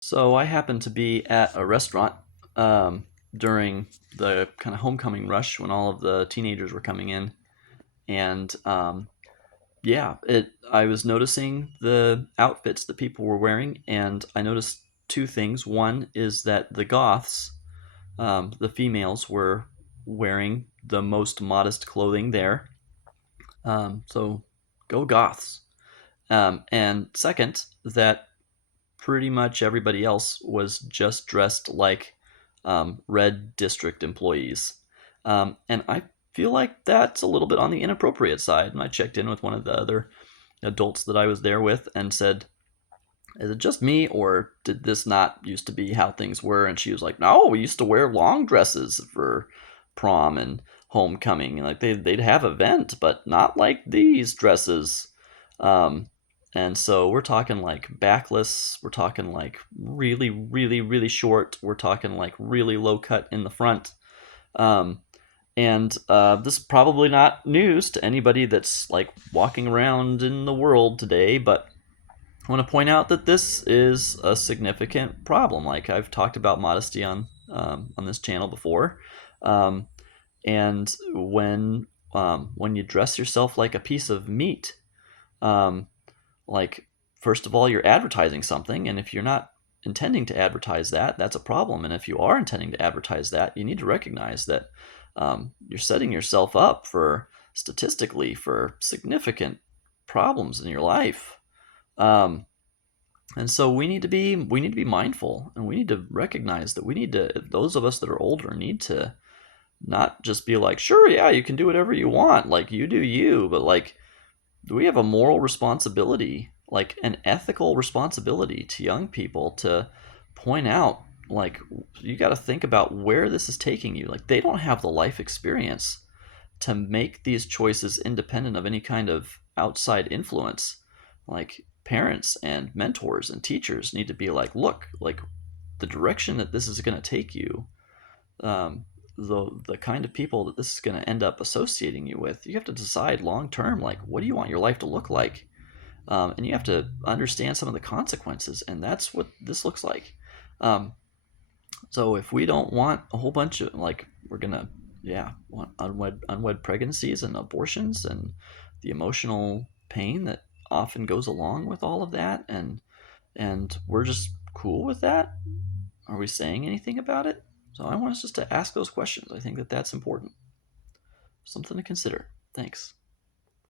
So I happened to be at a restaurant um, during the kind of homecoming rush when all of the teenagers were coming in, and yeah, it. I was noticing the outfits that people were wearing, and I noticed two things. One is that the goths, the females, were wearing the most modest clothing there. So go goths. And second, that pretty much everybody else was just dressed like red district employees. And I feel like that's a little bit on the inappropriate side. And I checked in with one of the other adults that I was there with and said, "Is it just me, or did this not used to be how things were?" And she was like, "No, we used to wear long dresses for prom and homecoming. Like they'd have event, but not like these dresses." Um, and so we're talking like backless. We're talking like really, really, really short. We're talking like really low cut in the front. Um, and this is probably not news to anybody that's like walking around in the world today, but I want to point out that this is a significant problem. Like I've talked about modesty on this channel before, um, and when you dress yourself like a piece of meat, um, like first of all you're advertising something, and if you're not intending to advertise that, that's a problem. And if you are intending to advertise that, you need to recognize that you're setting yourself up for statistically for significant problems in your life. Um, and so we need to be mindful, and we need to recognize that we need to, those of us that are older need to not just be like, sure, yeah, you can do whatever you want, like you do you, but like we have a moral responsibility, like an ethical responsibility to young people to point out, like, you got to think about where this is taking you. Like they don't have the life experience to make these choices independent of any kind of outside influence. Like parents and mentors and teachers need to be like, look, like the direction that this is going to take you, um, the kind of people that this is going to end up associating you with, you have to decide long term, like what do you want your life to look like, and you have to understand some of the consequences, and that's what this looks like. Um, so if we don't want a whole bunch of like, we're gonna, yeah, want unwed pregnancies and abortions and the emotional pain that often goes along with all of that, and we're just cool with that. Are we saying anything about it? So I want us just to ask those questions. I think that that's important. Something to consider. Thanks.